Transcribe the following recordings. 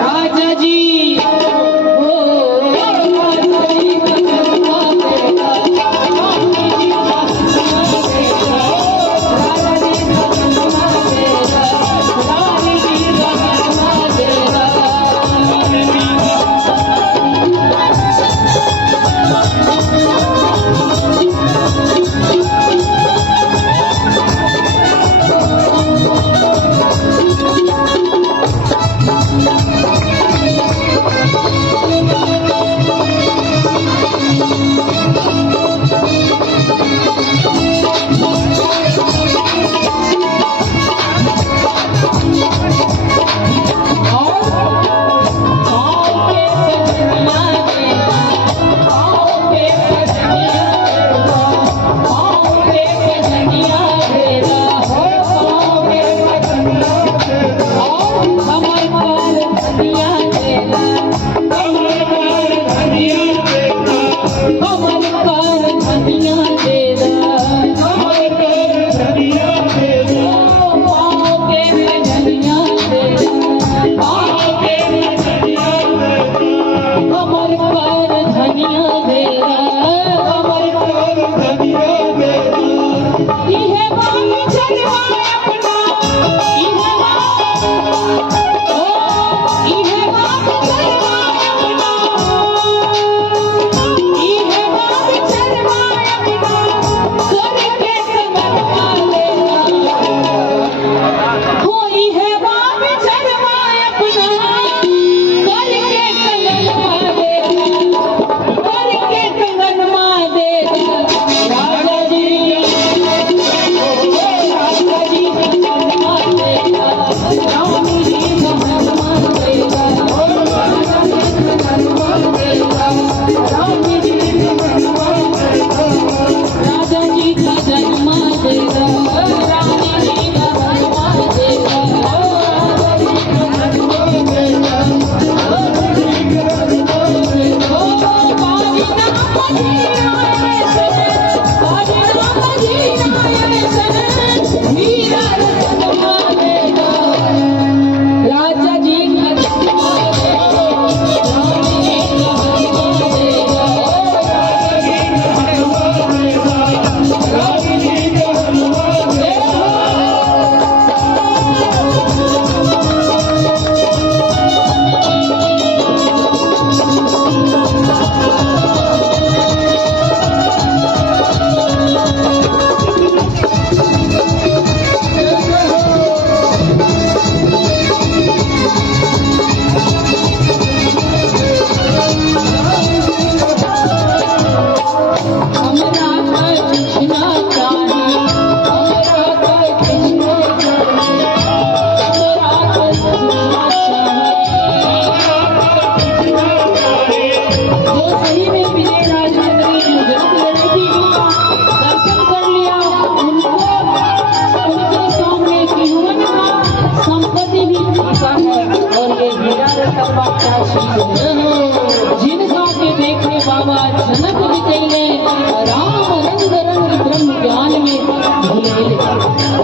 राजा जी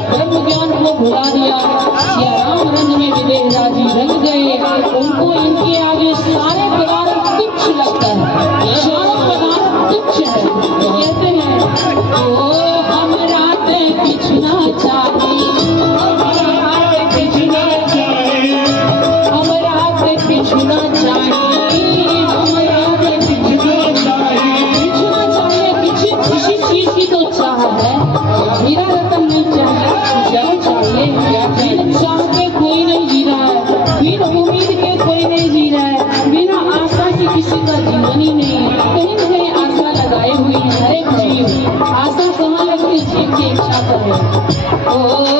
ब्रह्म ज्ञान को भुला दिया। सिया राम रंग में विदेह राजी रंग गए। उनको इनके आगे सारे पदार्थ तुच्छ लगता है, सारा पदार्थ तुच्छ है। कहते हैं ओ हम रात पिछना चाहिए, हम रात पिछना चाहिए, हम रात पिछना चाहिए, हम रात पिछना चाहिए। पिछना चाहिए किसी चीज की तो चाह है, हीरा रतन नहीं चाहिए, जल चाहिए। बिन चाह के कोई नहीं जी रहा है, बिन उम्मीद के कोई नहीं जी रहा है, बिना आशा के किसी का जीवन ही नहीं है। कहीं न कहीं आशा लगाई हुई है हर एक जीव। आशा कहाँ लगती, जीव की इच्छा पर है। ओ